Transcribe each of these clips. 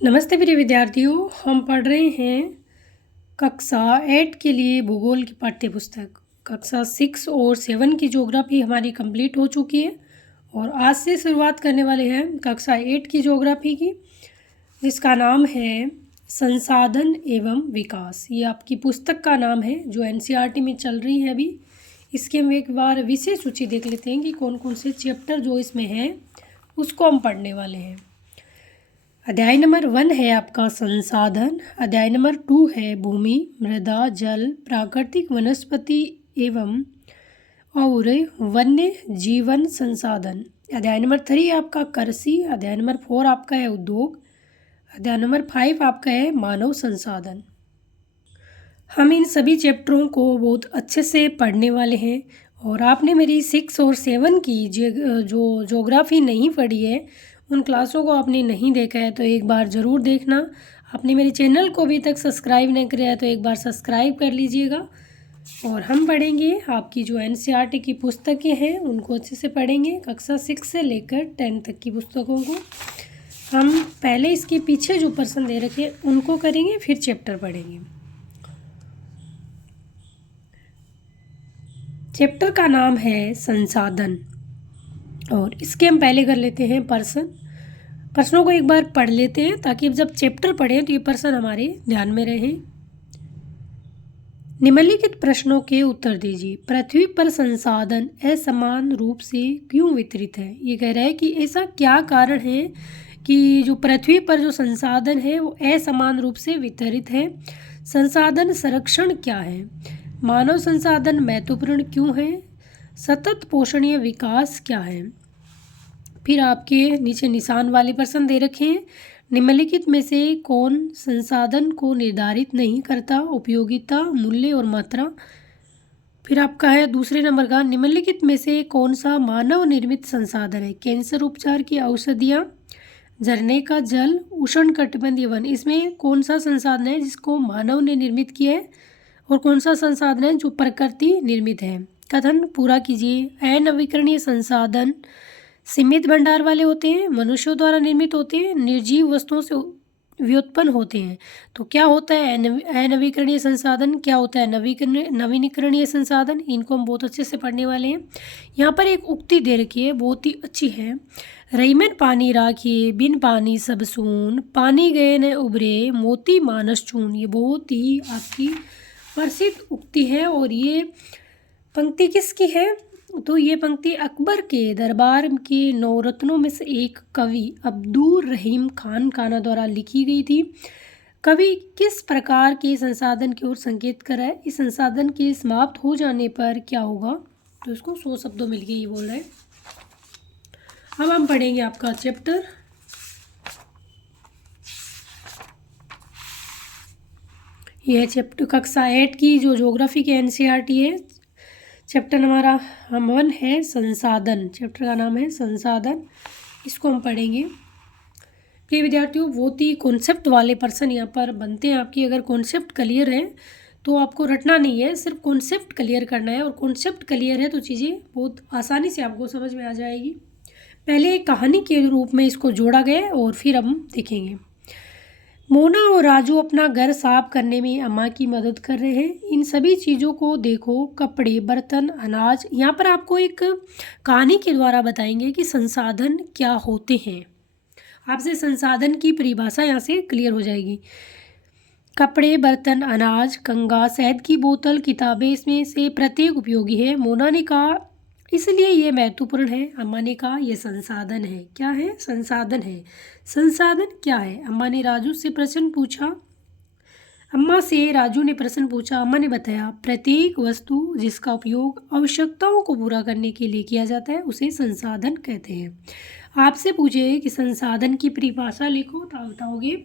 नमस्ते प्रिय विद्यार्थियों, हम पढ़ रहे हैं कक्षा 8 के लिए भूगोल की पाठ्य पुस्तक। कक्षा 6 और 7 की ज्योग्राफी हमारी कंप्लीट हो चुकी है और आज से शुरुआत करने वाले हैं कक्षा 8 की ज्योग्राफी की, जिसका नाम है संसाधन एवं विकास। ये आपकी पुस्तक का नाम है जो एनसीईआरटी में चल रही है अभी। इसके हम एक बार विषय सूची देख लेते हैं कि कौन कौन से चैप्टर जो इसमें हैं उसको हम पढ़ने वाले हैं। अध्याय नंबर 1 है आपका संसाधन। अध्याय नंबर 2 है भूमि, मृदा, जल, प्राकृतिक वनस्पति एवं और वन्य जीवन संसाधन। अध्याय नंबर 3 आपका कृषि। अध्याय नंबर 4 आपका है उद्योग। अध्याय नंबर 5 आपका है मानव संसाधन। हम इन सभी चैप्टरों को बहुत अच्छे से पढ़ने वाले हैं और आपने मेरी 6 और 7 की जो ज्योग्राफी नहीं पढ़ी है, उन क्लासों को आपने नहीं देखा है तो एक बार ज़रूर देखना। आपने मेरे चैनल को अभी तक सब्सक्राइब नहीं किया है तो एक बार सब्सक्राइब कर लीजिएगा। और हम पढ़ेंगे आपकी जो एनसीईआरटी की पुस्तकें हैं उनको अच्छे से पढ़ेंगे, कक्षा 6 से लेकर 10 तक की पुस्तकों को। हम पहले इसके पीछे जो प्रश्न दे रखे उनको करेंगे, फिर चैप्टर पढ़ेंगे। चैप्टर का नाम है संसाधन और इसके हम पहले कर लेते हैं प्रश्नों को एक बार पढ़ लेते हैं ताकि जब चैप्टर पढ़ें तो ये प्रश्न हमारे ध्यान में रहें। निम्नलिखित प्रश्नों के उत्तर दीजिए। पृथ्वी पर संसाधन असमान रूप से क्यों वितरित है? ये कह रहा है कि ऐसा क्या कारण है कि जो पृथ्वी पर जो संसाधन है वो असमान रूप से वितरित है। संसाधन संरक्षण क्या है? मानव संसाधन महत्वपूर्ण क्यों है? सतत पोषणीय विकास क्या है? फिर आपके नीचे निशान वाले प्रश्न दे रखे हैं। निम्नलिखित में से कौन संसाधन को निर्धारित नहीं करता? उपयोगिता, मूल्य और मात्रा। फिर आपका है दूसरे नंबर का, निम्नलिखित में से कौन सा मानव निर्मित संसाधन है? कैंसर उपचार की औषधियाँ, झरने का जल, उष्णकटिबंधीय वन। इसमें कौन सा संसाधन है जिसको मानव ने निर्मित किया है और कौन सा संसाधन है जो प्रकृति निर्मित है? कथन पूरा कीजिए। अनवीकरणीय संसाधन सीमित भंडार वाले होते हैं, मनुष्यों द्वारा निर्मित होते हैं, निर्जीव वस्तुओं से व्युत्पन्न होते हैं। तो क्या होता है अनवीकरणीय संसाधन, क्या होता है नवीनीकरणीय संसाधन? इनको हम बहुत अच्छे से पढ़ने वाले हैं। यहाँ पर एक उक्ति दे रखी है, बहुत ही अच्छी है। रईमन पानी राखिए, बिन पानी सब सून, पानी गए न उभरे, मोती मानस चून। ये बहुत ही आपकी प्रसिद्ध उक्ति है और ये पंक्ति किसकी है? तो ये पंक्ति अकबर के दरबार के नवरत्नों में से एक कवि अब्दुल रहीम खान काना द्वारा लिखी गई थी। कवि किस प्रकार के संसाधन की ओर संकेत कर रहा है? इस संसाधन के समाप्त हो जाने पर क्या होगा? तो इसको 100 शब्दों में लिखिए, ये बोल रहे हैं। अब हम पढ़ेंगे आपका चैप्टर। यह चैप्टर कक्षा 8 की जो ज्योग्राफी के एनसीईआरटी है, चैप्टर हमारा 1 है संसाधन। चैप्टर का नाम है संसाधन, इसको हम पढ़ेंगे। प्रिय विद्यार्थियों, बहुत ही कॉन्सेप्ट वाले पर्सन यहाँ पर बनते हैं आपकी। अगर कॉन्सेप्ट क्लियर है तो आपको रटना नहीं है, सिर्फ कॉन्सेप्ट क्लियर करना है और कॉन्सेप्ट क्लियर है तो चीज़ें बहुत आसानी से आपको समझ में आ जाएगी। पहले एक कहानी के रूप में इसको जोड़ा गया और फिर हम देखेंगे। मोना और राजू अपना घर साफ करने में अम्मा की मदद कर रहे हैं। इन सभी चीज़ों को देखो, कपड़े, बर्तन, अनाज। यहाँ पर आपको एक कहानी के द्वारा बताएंगे कि संसाधन क्या होते हैं। आपसे संसाधन की परिभाषा यहाँ से क्लियर हो जाएगी। कपड़े, बर्तन, अनाज, कंघा, शहद की बोतल, किताबें, इसमें से प्रत्येक उपयोगी है। मोना ने कहा इसलिए ये महत्वपूर्ण है। अम्मा ने कहा यह संसाधन है। क्या है? संसाधन है। संसाधन क्या है? अम्मा ने राजू से प्रश्न पूछा। अम्मा से राजू ने प्रश्न पूछा। अम्मा ने बताया प्रत्येक वस्तु जिसका उपयोग आवश्यकताओं को पूरा करने के लिए किया जाता है उसे संसाधन कहते हैं। आपसे पूछे कि संसाधन की परिभाषा लिखो तो आप बताओगे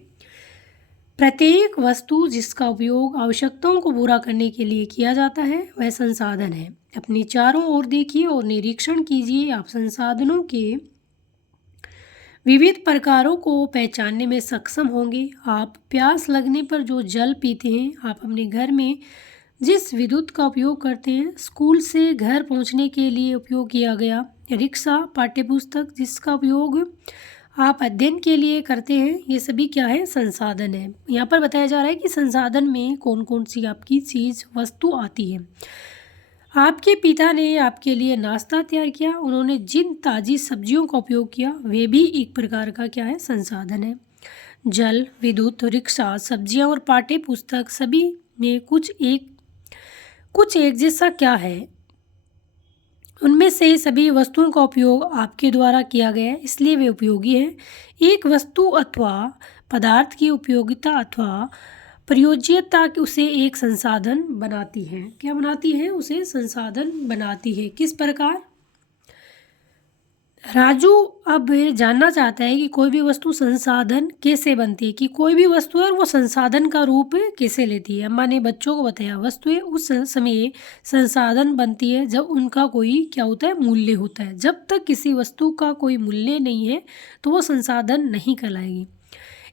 प्रत्येक वस्तु जिसका उपयोग आवश्यकताओं को पूरा करने के लिए किया जाता है वह संसाधन है। अपनी चारों ओर देखिए और निरीक्षण कीजिए। आप संसाधनों के विविध प्रकारों को पहचानने में सक्षम होंगे। आप प्यास लगने पर जो जल पीते हैं, आप अपने घर में जिस विद्युत का उपयोग करते हैं, स्कूल से घर पहुंचने के लिए उपयोग किया गया रिक्शा, पाठ्यपुस्तक जिसका उपयोग आप अध्ययन के लिए करते हैं, ये सभी क्या है? संसाधन है। यहाँ पर बताया जा रहा है कि संसाधन में कौन कौन सी आपकी चीज़ वस्तु आती है। आपके पिता ने आपके लिए नाश्ता तैयार किया, उन्होंने जिन ताज़ी सब्जियों का उपयोग किया वे भी एक प्रकार का क्या है? संसाधन है। जल, विद्युत, रिक्शा, सब्जियां और पाठ्य पुस्तक सभी में कुछ एक जैसा क्या है? उनमें से सभी वस्तुओं का उपयोग आपके द्वारा किया गया है, इसलिए वे उपयोगी हैं। एक वस्तु अथवा पदार्थ की उपयोगिता अथवा प्रयोज्यता उसे एक संसाधन बनाती है। क्या बनाती है? उसे संसाधन बनाती है। किस प्रकार? राजू अब जानना चाहता है कि कोई भी वस्तु संसाधन कैसे बनती है, कि कोई भी वस्तु है और वो संसाधन का रूप कैसे लेती है। अम्मा ने बच्चों को बताया वस्तुएं उस समय संसाधन बनती है जब उनका कोई क्या होता है? मूल्य होता है। जब तक किसी वस्तु का कोई मूल्य नहीं है तो वो संसाधन नहीं कहलाएगी।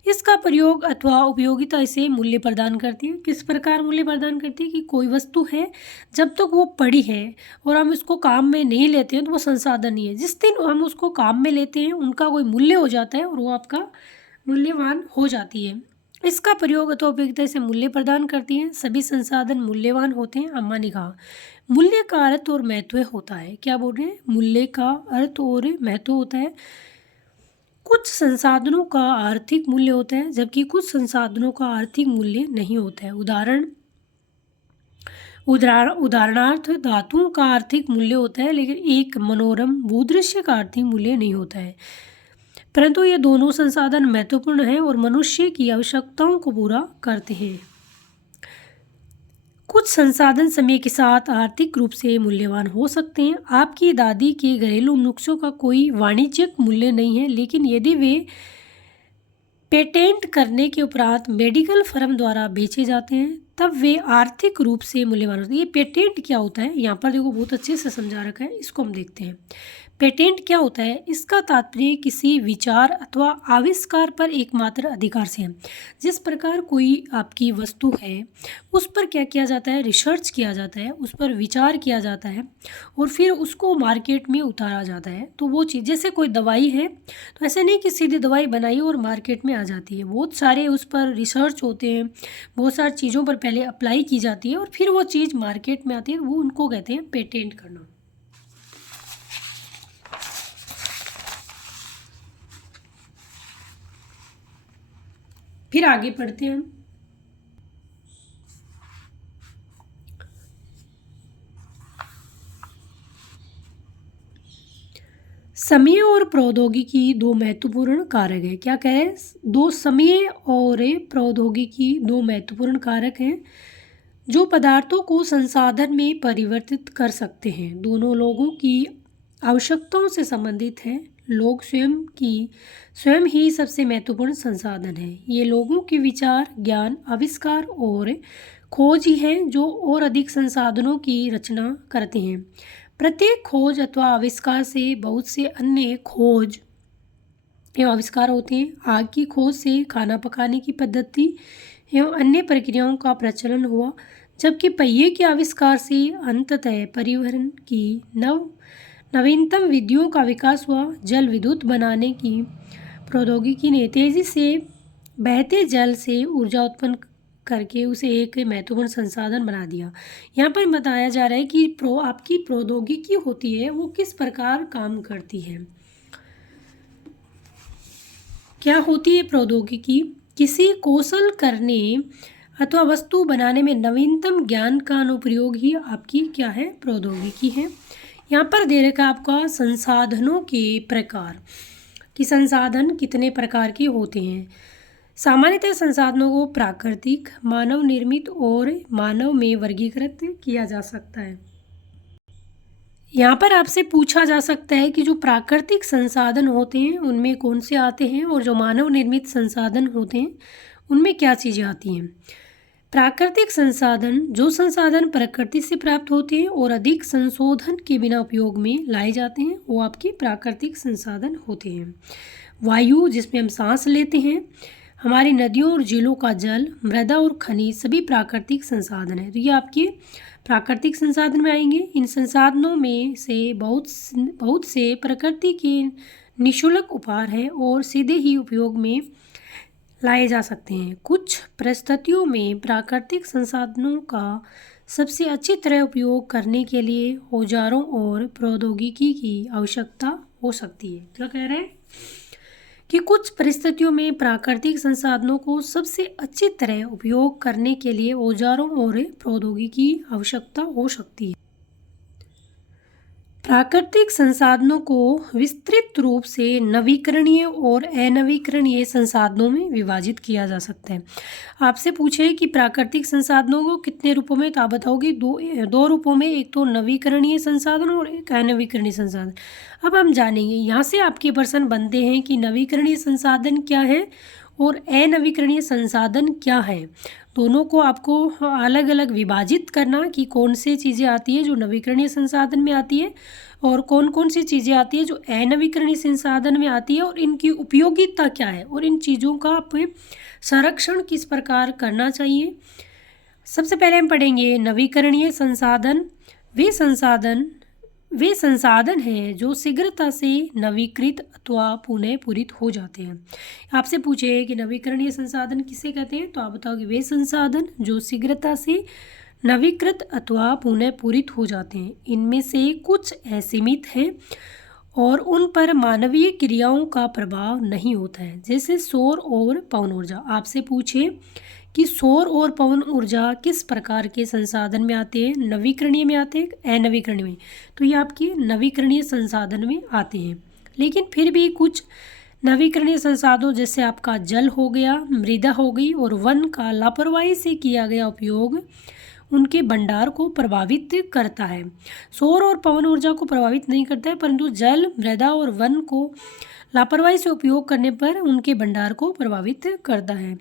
इसका प्रयोग अथवा उपयोगिता इसे मूल्य प्रदान करती है। किस प्रकार मूल्य प्रदान करती है? कि कोई वस्तु है, जब तक वो पड़ी है और हम इसको काम में नहीं लेते हैं तो वो संसाधन ही है। जिस दिन हम उसको काम में लेते हैं उनका कोई मूल्य हो जाता है और वो आपका मूल्यवान हो जाती है। इसका प्रयोग अथवा उपयोगिता इसे मूल्य प्रदान करती है। सभी संसाधन मूल्यवान होते हैं। अम्मा ने कहा मूल्य का अर्थ और महत्व होता है। क्या बोल रहे हैं? मूल्य का अर्थ और महत्व होता है। कुछ संसाधनों का आर्थिक मूल्य होता है जबकि कुछ संसाधनों का आर्थिक मूल्य नहीं होता है। उदाहरणार्थ धातुओं का आर्थिक मूल्य होता है लेकिन एक मनोरम भूदृश्य का आर्थिक मूल्य नहीं होता है। परंतु ये दोनों संसाधन महत्वपूर्ण हैं और मनुष्य की आवश्यकताओं को पूरा करते हैं। कुछ संसाधन समय के साथ आर्थिक रूप से मूल्यवान हो सकते हैं। आपकी दादी के घरेलू नुस्खों का कोई वाणिज्यिक मूल्य नहीं है, लेकिन यदि वे पेटेंट करने के उपरांत मेडिकल फर्म द्वारा बेचे जाते हैं तब वे आर्थिक रूप से मूल्यवान होते हैं। ये पेटेंट क्या होता है? यहाँ पर देखो बहुत अच्छे से समझा रखा है, इसको हम देखते हैं। पेटेंट क्या होता है? इसका तात्पर्य किसी विचार अथवा आविष्कार पर एकमात्र अधिकार से है। जिस प्रकार कोई आपकी वस्तु है उस पर क्या किया जाता है? रिसर्च किया जाता है, उस पर विचार किया जाता है और फिर उसको मार्केट में उतारा जाता है। तो वो चीज़ जैसे कोई दवाई है तो ऐसे नहीं कि सीधी दवाई बनाई और मार्केट में आ जाती है। बहुत सारे उस पर रिसर्च होते हैं, बहुत सारी चीज़ों पर पहले अप्लाई की जाती है और फिर वो चीज़ मार्केट में आती है। वो उनको कहते हैं पेटेंट करना। फिर आगे पढ़ते हैं हम। समय और प्रौद्योगिकी दो महत्वपूर्ण कारक है। क्या कह रहे हैं? दो समय और प्रौद्योगिकी दो महत्वपूर्ण कारक हैं जो पदार्थों को संसाधन में परिवर्तित कर सकते हैं। दोनों लोगों की आवश्यकताओं से संबंधित हैं। लोग स्वयं ही सबसे महत्वपूर्ण संसाधन है। ये लोगों के विचार, ज्ञान, आविष्कार और खोज ही हैं जो और अधिक संसाधनों की रचना करते हैं। प्रत्येक खोज अथवा आविष्कार से बहुत से अन्य खोज एवं आविष्कार होते हैं। आग की खोज से खाना पकाने की पद्धति एवं अन्य प्रक्रियाओं का प्रचलन हुआ, जबकि पहिए के आविष्कार से अंततः परिवहन की नवीनतम विधियों का विकास हुआ। जल विद्युत बनाने की प्रौद्योगिकी ने तेजी से बहते जल से ऊर्जा उत्पन्न करके उसे एक महत्वपूर्ण संसाधन बना दिया। यहाँ पर बताया जा रहा है कि आपकी प्रौद्योगिकी होती है वो किस प्रकार काम करती है। क्या होती है प्रौद्योगिकी? किसी कौशल करने अथवा वस्तु बनाने में नवीनतम ज्ञान का अनुप्रयोग ही आपकी क्या है? प्रौद्योगिकी है। यहाँ पर दे रखा है आपका संसाधनों के प्रकार, कि संसाधन कितने प्रकार के होते हैं। सामान्यतः संसाधनों को प्राकृतिक, मानव निर्मित और मानव में वर्गीकृत किया जा सकता है। यहाँ पर आपसे पूछा जा सकता है कि जो प्राकृतिक संसाधन होते हैं उनमें कौन से आते हैं और जो मानव निर्मित संसाधन होते हैं उनमें क्या चीज़ें आती हैं। प्राकृतिक संसाधन, जो संसाधन प्रकृति से प्राप्त होते हैं और अधिक संशोधन के बिना उपयोग में लाए जाते हैं, वो आपके प्राकृतिक संसाधन होते हैं। वायु, जिसमें हम सांस लेते हैं, हमारी नदियों और झीलों का जल, मृदा और खनिज सभी प्राकृतिक संसाधन है। तो ये आपके प्राकृतिक संसाधन में आएंगे। इन संसाधनों में से बहुत से प्रकृति के निःशुल्क उपहार है और सीधे ही उपयोग में लाए जा सकते हैं। कुछ परिस्थितियों में प्राकृतिक संसाधनों का सबसे अच्छी तरह उपयोग करने के लिए औजारों और प्रौद्योगिकी की आवश्यकता हो सकती है। क्या कह रहे हैं कि कुछ परिस्थितियों में प्राकृतिक संसाधनों को सबसे अच्छी तरह उपयोग करने के लिए औजारों और प्रौद्योगिकी की आवश्यकता हो सकती है। प्राकृतिक संसाधनों को विस्तृत रूप से नवीकरणीय और अनवीकरणीय संसाधनों में विभाजित किया जा सकता है। आपसे पूछे कि प्राकृतिक संसाधनों को कितने रूपों में, तो आप बताओगे दो रूपों में, एक तो नवीकरणीय संसाधन और एक अनवीकरणीय संसाधन। अब हम जानेंगे, यहाँ से आपके प्रश्न बनते हैं कि नवीकरणीय संसाधन क्या है और अनवीकरणीय संसाधन क्या है। दोनों को आपको अलग अलग विभाजित करना कि कौन सी चीज़ें आती है जो नवीकरणीय संसाधन में आती है और कौन कौन सी चीज़ें आती है जो अनवीकरणीय संसाधन में आती है, और इनकी उपयोगिता क्या है और इन चीज़ों का आप संरक्षण किस प्रकार करना चाहिए। सबसे पहले हम पढ़ेंगे नवीकरणीय संसाधन। वे संसाधन हैं जो शीघ्रता से नवीकृत अथवा पुनः पूरित हो जाते हैं। आपसे पूछे कि नवीकरणीय संसाधन किसे कहते हैं, तो आप बताओगे वे संसाधन जो शीघ्रता से नवीकृत अथवा पुनः पूरित हो जाते हैं। इनमें से कुछ असीमित हैं और उन पर मानवीय क्रियाओं का प्रभाव नहीं होता है, जैसे सौर और पवन ऊर्जा। आपसे पूछे कि सौर और पवन ऊर्जा किस प्रकार के संसाधन में आते हैं, नवीकरणीय में आते हैं अनवीकरणीय में, तो ये आपके नवीकरणीय संसाधन में आते हैं। लेकिन फिर भी कुछ नवीकरणीय संसाधनों जैसे आपका जल हो गया, मृदा हो गई और वन का लापरवाही से किया गया उपयोग उनके भंडार को प्रभावित करता है। सौर और पवन ऊर्जा को प्रभावित नहीं करता है, परंतु जल, मृदा और वन को लापरवाही से उपयोग करने पर उनके भंडार को प्रभावित करता है।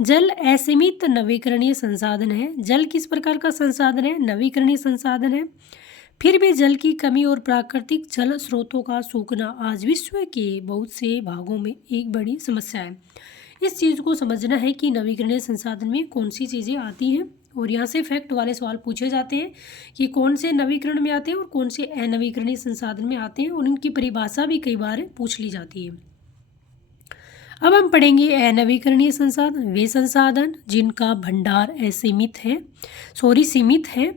जल असीमित नवीकरणीय संसाधन है। जल किस प्रकार का संसाधन है, नवीकरणीय संसाधन है। फिर भी जल की कमी और प्राकृतिक जल स्रोतों का सूखना आज विश्व के बहुत से भागों में एक बड़ी समस्या है। इस चीज़ को समझना है कि नवीकरणीय संसाधन में कौन सी चीज़ें आती हैं, और यहाँ से फैक्ट वाले सवाल पूछे जाते हैं कि कौन से नवीकरण में आते हैं और कौन से अनवीकरणीय संसाधन में आते हैं, और उनकी परिभाषा भी कई बार पूछ ली जाती है। अब हम पढ़ेंगे अनवीकरणीय संसाधन। वे संसाधन जिनका भंडार सीमित है,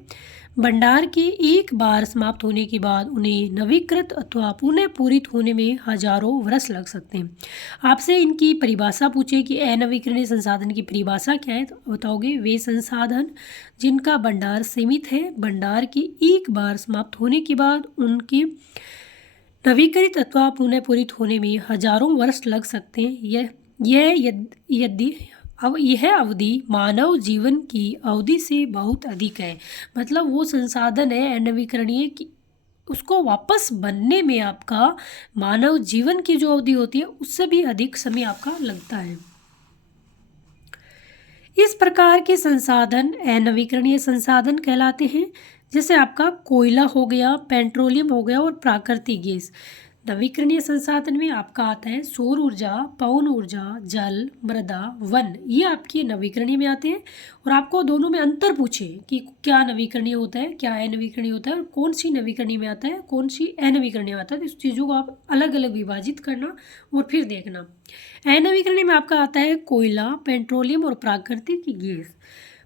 भंडार के एक बार समाप्त होने के बाद उन्हें नवीकृत अथवा पुनः पूरित होने में हजारों वर्ष लग सकते हैं। आपसे इनकी परिभाषा पूछे कि अनवीकरणीय संसाधन की परिभाषा क्या है, तो बताओगे वे संसाधन जिनका भंडार सीमित है, भंडार के एक बार समाप्त होने के बाद उनके नवीकृत अथवा पुनः पूरित होने में हजारों वर्ष लग सकते हैं। यह अवधि मानव जीवन की अवधि से बहुत अधिक है। मतलब वो संसाधन है अनवीकरणीय कि उसको वापस बनने में आपका मानव जीवन की जो अवधि होती है उससे भी अधिक समय आपका लगता है। इस प्रकार के संसाधन अनवीकरणीय संसाधन कहलाते हैं, जैसे आपका कोयला हो गया, पेट्रोलियम हो गया और प्राकृतिक गैस। नवीकरणीय संसाधन में आपका आता है सौर ऊर्जा, पवन ऊर्जा, जल, मृदा, वन, ये आपके नवीकरणीय में आते हैं। और आपको दोनों में अंतर पूछे कि क्या नवीकरणीय होता है, क्या अनवीकरणीय होता है, और कौन सी नवीकरणीय में आता है, कौन सी अनवीकरणीय में आता है, तो इस चीज़ों को आप अलग अलग विभाजित करना और फिर देखना। अनवीकरणीय में आपका आता है कोयला, पेट्रोलियम और प्राकृतिक गैस।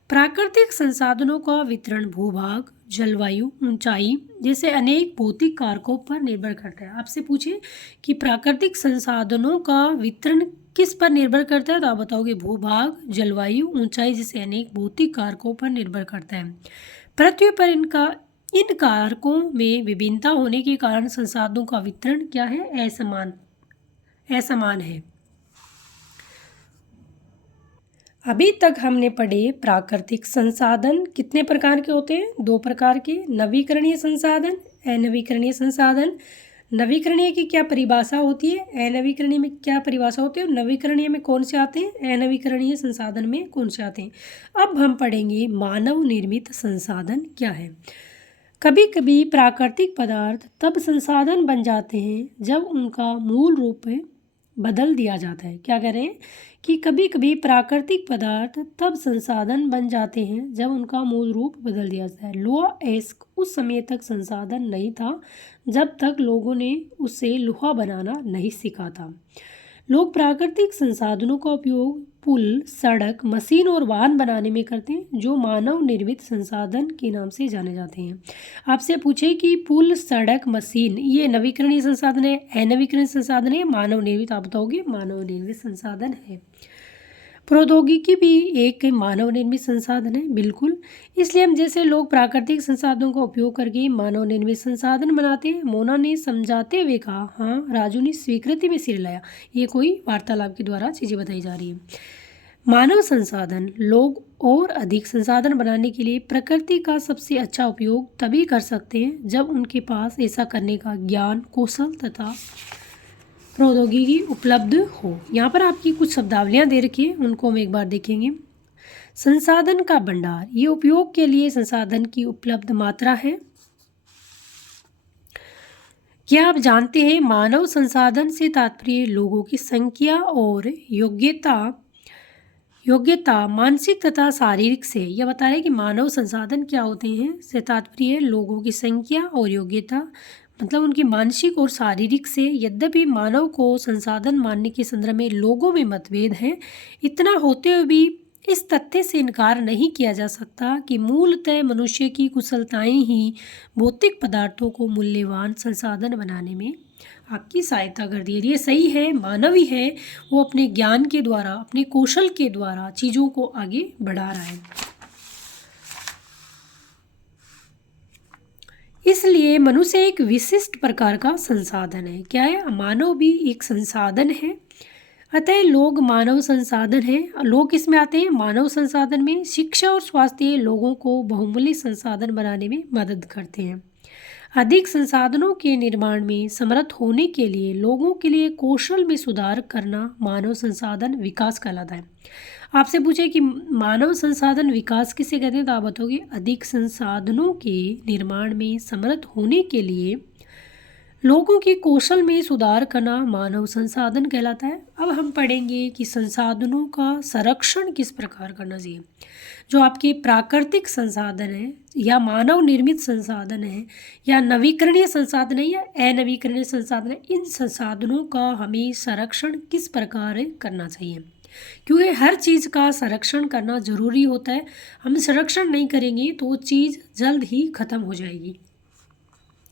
प्राकृतिक संसाधनों का वितरण भूभाग, जलवायु, ऊंचाई जैसे अनेक भौतिक कारकों पर निर्भर करता है। आपसे पूछे कि प्राकृतिक संसाधनों का वितरण किस पर निर्भर करता है, तो आप बताओगे भूभाग, जलवायु, ऊंचाई जैसे अनेक भौतिक कारकों पर निर्भर करता है। पृथ्वी पर इन कारकों में विभिन्नता होने के कारण संसाधनों का वितरण क्या है, असमान है। अभी तक हमने पढ़े प्राकृतिक संसाधन कितने प्रकार के होते हैं, 2 प्रकार के, नवीकरणीय संसाधन, अनवीकरणीय संसाधन। नवीकरणीय की क्या परिभाषा होती है, अनवीकरणीय में क्या परिभाषा होती है, और नवीकरणीय में कौन से आते हैं, अनवीकरणीय संसाधन में कौन से आते हैं। अब हम पढ़ेंगे मानव निर्मित संसाधन क्या है। कभी कभी प्राकृतिक पदार्थ तब संसाधन बन जाते हैं जब उनका मूल रूप बदल दिया जाता है। क्या कह रहे हैं कि कभी कभी प्राकृतिक पदार्थ तब संसाधन बन जाते हैं जब उनका मूल रूप बदल दिया जाता है। लोहा एस्क उस समय तक संसाधन नहीं था जब तक लोगों ने उससे लोहा बनाना नहीं सीखा था। लोग प्राकृतिक संसाधनों का उपयोग पुल, सड़क, मशीन और वाहन बनाने में करते हैं जो मानव निर्मित संसाधन के नाम से जाने जाते हैं। आपसे पूछे कि पुल, सड़क, मशीन ये नवीकरणीय संसाधन है, अनवीकरणीय संसाधन है, मानव निर्मित? आप बताओगे मानव निर्मित संसाधन है। प्रौद्योगिकी भी एक मानव निर्मित संसाधन है, बिल्कुल। इसलिए हम जैसे लोग प्राकृतिक संसाधनों का उपयोग करके मानव निर्मित संसाधन बनाते हैं। मोना ने समझाते हुए कहा। हाँ, राजू ने स्वीकृति में सिर लाया। ये कोई वार्तालाप के द्वारा चीज़ें बताई जा रही है। मानव संसाधन लोग और अधिक संसाधन बनाने के लिए प्रकृति का सबसे अच्छा उपयोग तभी कर सकते हैं जब उनके पास ऐसा करने का ज्ञान, कौशल तथा प्रौद्योगिकी उपलब्ध हो। यहाँ पर आपकी कुछ शब्दावलियाँ दे रखी हैं, उनको हम एक बार देखेंगे। संसाधन का भंडार, ये उपयोग के लिए संसाधन की उपलब्ध मात्रा है। क्या आप जानते हैं मानव संसाधन से तात्पर्य लोगों की संख्या और योग्यता मानसिक तथा शारीरिक से। यह बता रहे हैं कि मानव संसाधन क्या होते हैं से तात्पर्य लोगों की संख्या और योग्यता मतलब उनकी मानसिक और शारीरिक से। यद्यपि मानव को संसाधन मानने के संदर्भ में लोगों में मतभेद हैं, इतना होते हुए भी इस तथ्य से इनकार नहीं किया जा सकता कि मूलतः मनुष्य की कुशलताएं ही भौतिक पदार्थों को मूल्यवान संसाधन बनाने में आपकी सहायता कर दी है। ये सही है, मानव ही है वो अपने ज्ञान के द्वारा, अपने कौशल के द्वारा चीज़ों को आगे बढ़ा रहा है। इसलिए मनुष्य एक विशिष्ट प्रकार का संसाधन है। क्या है? मानव भी एक संसाधन है। अतः लोग मानव संसाधन हैं। लोग किस में आते हैं? मानव संसाधन में। शिक्षा और स्वास्थ्य लोगों को बहुमूल्य संसाधन बनाने में मदद करते हैं। अधिक संसाधनों के निर्माण में समर्थ होने के लिए लोगों के लिए कौशल में सुधार करना मानव संसाधन विकास कहलाता है। आपसे पूछे कि मानव संसाधन विकास किसे कहते हैं, तो आप बताओगे अधिक संसाधनों के निर्माण में समर्थ होने के लिए लोगों के कौशल में सुधार करना मानव संसाधन कहलाता है। अब हम पढ़ेंगे कि संसाधनों का संरक्षण किस प्रकार करना चाहिए। जो आपके प्राकृतिक संसाधन है या मानव निर्मित संसाधन है या नवीकरणीय संसाधन है या अनवीकरणीय संसाधन है, इन संसाधनों का हमें संरक्षण किस प्रकार करना चाहिए, क्योंकि हर चीज़ का संरक्षण करना ज़रूरी होता है। हम संरक्षण नहीं करेंगे तो वो चीज़ जल्द ही ख़त्म हो जाएगी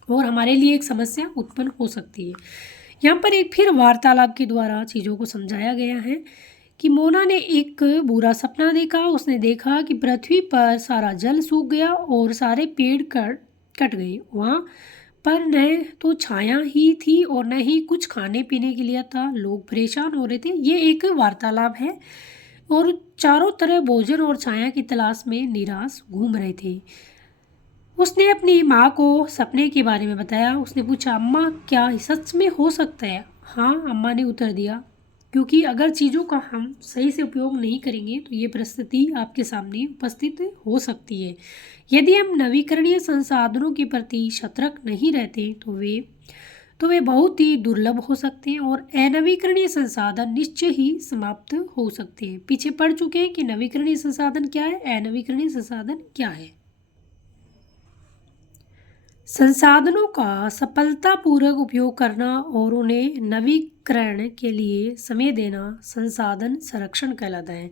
और हमारे लिए एक समस्या उत्पन्न हो सकती है। यहाँ पर एक फिर वार्तालाप के द्वारा चीज़ों को समझाया गया है कि मोना ने एक बुरा सपना देखा। उसने देखा कि पृथ्वी पर सारा जल सूख गया और सारे पेड़ कट गए। वहाँ पर न तो छाया ही थी और न ही कुछ खाने पीने के लिए था। लोग परेशान हो रहे थे। ये एक वार्तालाप है और चारों तरफ भोजन और छाया की तलाश में निराश घूम रहे थे। उसने अपनी माँ को सपने के बारे में बताया। उसने पूछा, अम्मा क्या सच में हो सकता है? हाँ, अम्मा ने उत्तर दिया, क्योंकि अगर चीज़ों का हम सही से उपयोग नहीं करेंगे तो ये परिस्थिति आपके सामने उपस्थित हो सकती है। यदि हम नवीकरणीय संसाधनों के प्रति सतर्क नहीं रहते तो वे बहुत ही दुर्लभ हो सकते हैं और अनवीकरणीय संसाधन निश्चय ही समाप्त हो सकते हैं। पीछे पढ़ चुके हैं कि नवीकरणीय संसाधन क्या है, अनवीकरणीय संसाधन क्या है। संसाधनों का सफलतापूर्वक उपयोग करना और उन्हें नवीकरण के लिए समय देना संसाधन संरक्षण कहलाता है।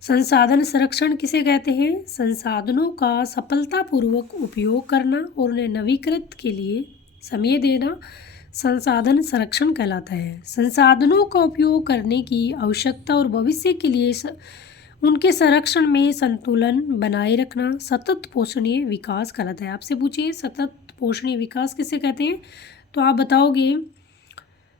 संसाधन संरक्षण किसे कहते हैं? संसाधनों का सफलतापूर्वक उपयोग करना और उन्हें नवीकृत के लिए समय देना संसाधन संरक्षण कहलाता है। संसाधनों का उपयोग करने की आवश्यकता और भविष्य के लिए उनके संरक्षण में संतुलन बनाए रखना सतत पोषणीय विकास कहलाता है। आपसे पूछिए सतत पोषणीय विकास किसे कहते हैं, तो आप बताओगे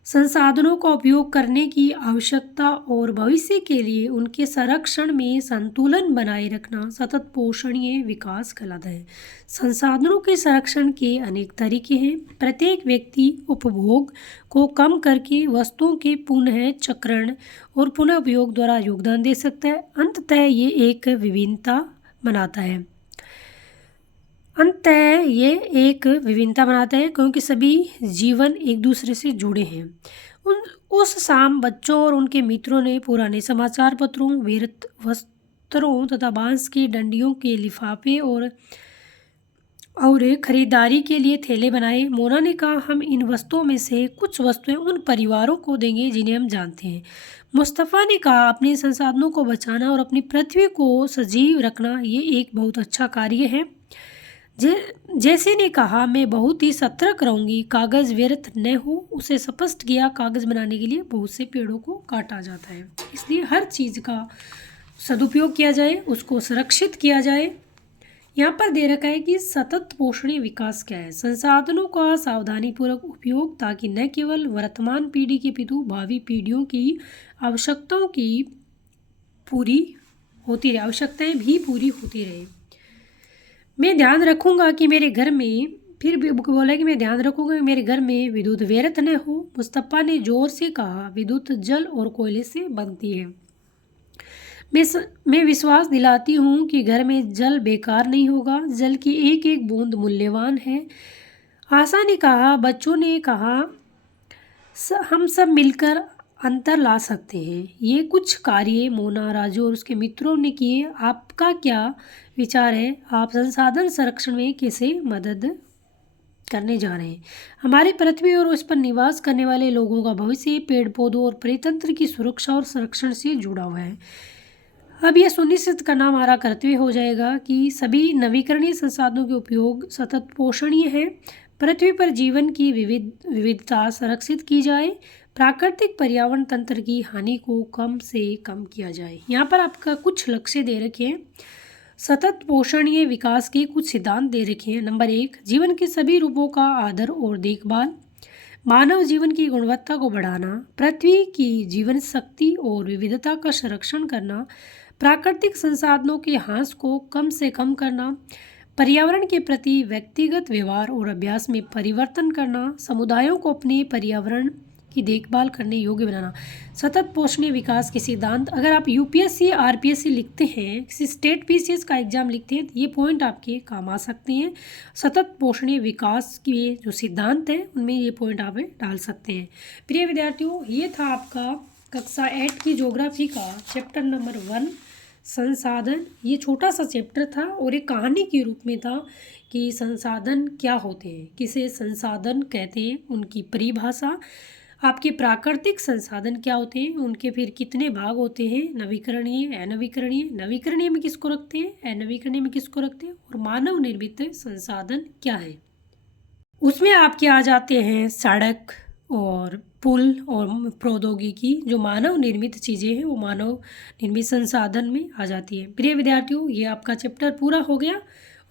संसाधनों का उपयोग करने की आवश्यकता और भविष्य के लिए उनके संरक्षण में संतुलन बनाए रखना सतत पोषणीय विकास कहलाता है। संसाधनों के संरक्षण के अनेक तरीके हैं। प्रत्येक व्यक्ति उपभोग को कम करके वस्तुओं के पुनः चक्रण और पुनः उपयोग द्वारा योगदान दे सकता है। अंततः ये एक विभिन्नता बनाता है क्योंकि सभी जीवन एक दूसरे से जुड़े हैं। उस शाम बच्चों और उनके मित्रों ने पुराने समाचार पत्रों, व्यर्थ वस्त्रों तथा बांस की डंडियों के लिफाफे और खरीदारी के लिए थैले बनाए। मोना ने कहा, हम इन वस्तुओं में से कुछ वस्तुएं उन परिवारों को देंगे जिन्हें हम जानते हैं। मुस्तफ़ा ने कहा, अपने संसाधनों को बचाना और अपनी पृथ्वी को सजीव रखना ये एक बहुत अच्छा कार्य है। जैसे ने कहा, मैं बहुत ही सतर्क रहूंगी, कागज़ व्यर्थ न हो। उसे स्पष्ट किया, कागज़ बनाने के लिए बहुत से पेड़ों को काटा जाता है, इसलिए हर चीज़ का सदुपयोग किया जाए, उसको सुरक्षित किया जाए। यहाँ पर दे रखा है कि सतत पोषणीय विकास क्या है। संसाधनों का सावधानीपूर्वक उपयोग ताकि न केवल वर्तमान पीढ़ी के पितु भावी पीढ़ियों की आवश्यकताएं भी पूरी होती रहे। मैं ध्यान रखूंगा कि मेरे घर में फिर भी बोला कि मैं ध्यान रखूंगा कि मेरे घर में विद्युत व्यर्थ न हो। मुस्तफ़ा ने जोर से कहा, विद्युत जल और कोयले से बनती है। मैं विश्वास दिलाती हूँ कि घर में जल बेकार नहीं होगा। जल की एक एक बूंद मूल्यवान है। आशा ने कहा, बच्चों ने कहा, हम सब मिलकर अंतर ला सकते हैं। ये कुछ कार्य मोना, राजू और उसके मित्रों ने किए। आपका क्या विचार है? आप संसाधन संरक्षण में कैसे मदद करने जा रहे हैं? हमारी पृथ्वी और उस पर निवास करने वाले लोगों का भविष्य पेड़ पौधों और परितंत्र की सुरक्षा और संरक्षण से जुड़ा हुआ है। अब यह सुनिश्चित करना हमारा कर्तव्य हो जाएगा कि सभी नवीकरणीय संसाधनों के उपयोग सतत पोषणीय है। पृथ्वी पर जीवन की विविधता संरक्षित की जाए, प्राकृतिक पर्यावरण तंत्र की हानि को कम से कम किया जाए। यहाँ पर आपका कुछ लक्ष्य दे रखे हैं। सतत पोषणीय विकास के कुछ सिद्धांत दे रखे हैं। नंबर 1, जीवन के सभी रूपों का आदर और देखभाल, मानव जीवन की गुणवत्ता को बढ़ाना, पृथ्वी की जीवन शक्ति और विविधता का संरक्षण करना, प्राकृतिक संसाधनों के ह्रास को कम से कम करना, पर्यावरण के प्रति व्यक्तिगत व्यवहार और अभ्यास में परिवर्तन करना, समुदायों को अपने पर्यावरण की देखभाल करने योग्य बनाना। सतत पोषणीय विकास के सिद्धांत, अगर आप यूपीएससी आरपीएससी लिखते हैं, किसी स्टेट पीसीएस का एग्जाम लिखते हैं, तो ये पॉइंट आपके काम आ सकते हैं। सतत पोषणीय विकास के जो सिद्धांत हैं उनमें ये पॉइंट आप डाल सकते हैं। प्रिय विद्यार्थियों, ये था आपका कक्षा 8 की ज्योग्राफी का चैप्टर नंबर 1 संसाधन। ये छोटा सा चैप्टर था और एक कहानी के रूप में था कि संसाधन क्या होते हैं, किसे संसाधन कहते हैं, उनकी परिभाषा, आपके प्राकृतिक संसाधन क्या होते हैं, उनके फिर कितने भाग होते हैं, नवीकरणीय, अनवीकरणीय, नवीकरणीय में किसको रखते हैं, अनवीकरणीय में किसको रखते हैं, और मानव निर्मित संसाधन क्या है। उसमें आपके आ जाते हैं सड़क और पुल और प्रौद्योगिकी, जो मानव निर्मित चीज़ें हैं वो मानव निर्मित संसाधन में आ जाती है। प्रिय विद्यार्थियों, ये आपका चैप्टर पूरा हो गया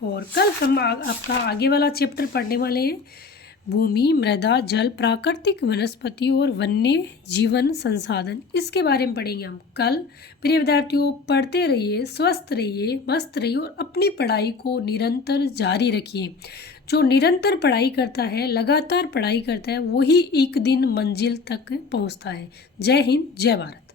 और कल हम आपका आगे वाला चैप्टर पढ़ने वाले हैं, भूमि, मृदा, जल, प्राकृतिक वनस्पति और वन्य जीवन संसाधन। इसके बारे में पढ़ेंगे हम कल। प्रिय विद्यार्थियों, पढ़ते रहिए, स्वस्थ रहिए, मस्त रहिए और अपनी पढ़ाई को निरंतर जारी रखिए। जो निरंतर पढ़ाई करता है, लगातार पढ़ाई करता है, वही एक दिन मंजिल तक पहुंचता है। जय हिंद, जय भारत।